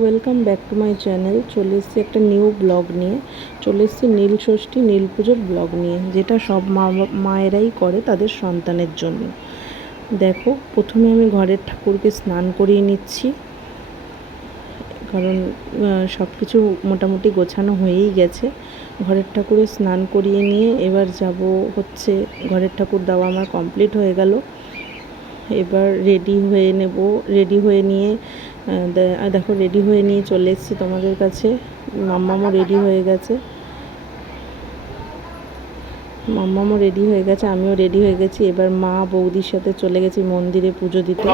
Welcome back to my channel. চলে এসেছি একটা নিউ ব্লগ নিয়ে। চলে এসেছি নীল ষষ্ঠী নীল পুজোর ব্লগ নিয়ে, যেটা সব মায়েরাই করে তাদের সন্তানের জন্য। দেখো, প্রথমে আমি ঘরের ঠাকুরকে স্নান করিয়ে নিচ্ছি, কারণ সব কিছু মোটামুটি গোছানো হয়েই গেছে। ঘরের ঠাকুরের স্নান করিয়ে নিয়ে এবার যাব হচ্ছে, ঘরের ঠাকুর দেওয়া আমার কমপ্লিট হয়ে গেল। এবার রেডি হয়ে নেব। রেডি হয়ে নিয়ে দেখো, রেডি হয়ে নিয়ে চলে এসেছি তোমাদের কাছে। মাম্মামও রেডি হয়ে গেছে, আমিও রেডি হয়ে গেছি। এবার মা বৌদির সাথে চলে গেছি মন্দিরে পুজো দিতে।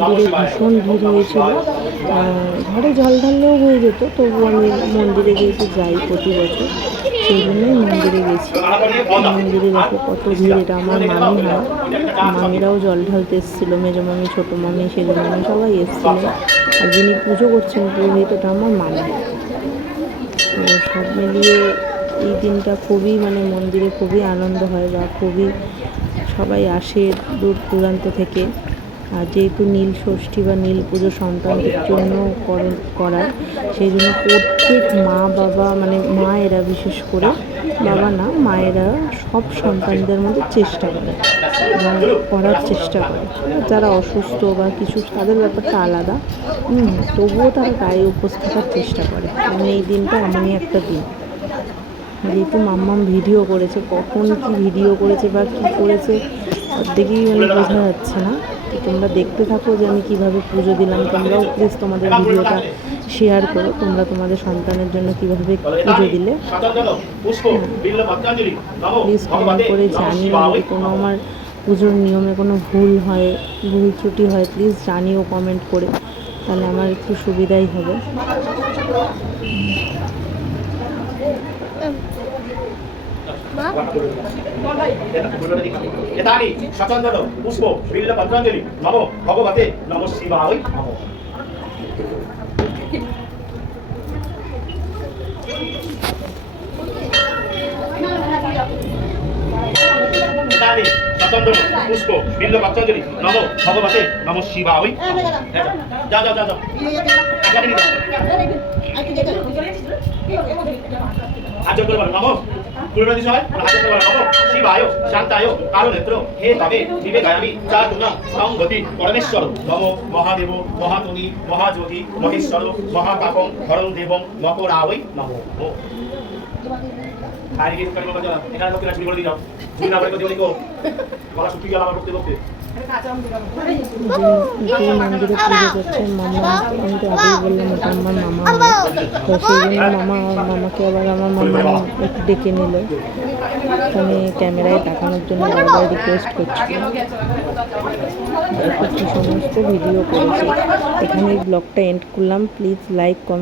মন্দিরে ভীষণ ভিড় হয়েছিল। ঘরে জল ঢাললেও হয়ে যেত, তবু আমি মন্দিরে যেহেতু যাই প্রতি বছর, সেই জন্যই মন্দিরে গেছি। মন্দিরে দেখো কত ভিড়। এটা আমার মামি হয়, মামিরাও জল ঢালতে এসেছিলো, মেজো মামি, ছোটো মামি, সেজো মামি, সবাই এসেছিলো। আর যিনি পুজো করছেন পুরোহিত, এটা আমার মামি। তো সব মিলিয়ে এই দিনটা খুবই মন্দিরে খুবই আনন্দ হয়, বা খুবই সবাই আসে দূর দূরান্ত থেকে। আর যেহেতু নীল ষষ্ঠী বা নীল পুজো সন্তানদের জন্য করা, সেই জন্য প্রত্যেক মা বাবা মায়েরা, বিশেষ করে বাবা না, মায়েরা সব সন্তানদের মধ্যে চেষ্টা করে এবং করার চেষ্টা করে। যারা অসুস্থ বা কিছু, তাদের ব্যাপারটা আলাদা, তবুও তারা গায়ে উপোস থাকার চেষ্টা করে। এই দিনটা এমনই একটা দিন। যেহেতু মাম্মাম ভিডিও করেছে, কখন কি ভিডিও করেছে বা কী করেছে অর্ধেকই বোঝা যাচ্ছে না। তো তোমরা দেখতে থাকো যে আমি কীভাবে পুজো দিলাম। তোমরাও প্লিজ তোমাদের ভিডিওটা শেয়ার করো, তোমরা তোমাদের সন্তানের জন্য কীভাবে পুজো দিলে। প্লিজ কমেন্ট করে জানিও যদি কোনো আমার পুজোর নিয়মে কোনো ভুল ত্রুটি হয়, প্লিজ জানিও কমেন্ট করে, তাহলে আমার একটু সুবিধাই হবে। পুষ্প বিল্ল পত্রাঞ্জলি নমো ভগবতে নমঃ শিবায় নমঃ। পুষ্প বিল্ল পত্রাঞ্জলি নমো ভগবতে নমঃ শিবায়। যাও যাও যাও যাও, আজল করে বলো নমঃ পূর্ণাদি সবাই হাজার করে নমঃ শিবায় শান্তায় কারো নেত্র হে তবে দিবে গায়ামি চা তুনা সংগতি পরমেশ্বর নমঃ মহাদেব মহাতুনি মহাজ্যোতি মহেশ্বর মহাকাপং হরং দেবং মকরাওই নমঃ। আর কি করে বলো, এখানে লোকেরা শুরু করে দিয়ে যাও, দুই না করে দিও নিকো বলা শুকিয়ে গেল আমার করতে করতে। যে মন্দিরে পুজো করছেন মামা, আমি তো আগেই বললাম ওটা আমার মামা হয়, তো সেই জন্য মামাকে আবার আমার মামা একটু ডেকে নিল। আমি ক্যামেরায় দেখানোর জন্য বারবার রিকোয়েস্ট করছিলাম। কি সমস্ত ভিডিও করেছি। এখানে ব্লগটা এন্ড করলাম। Please like, comment.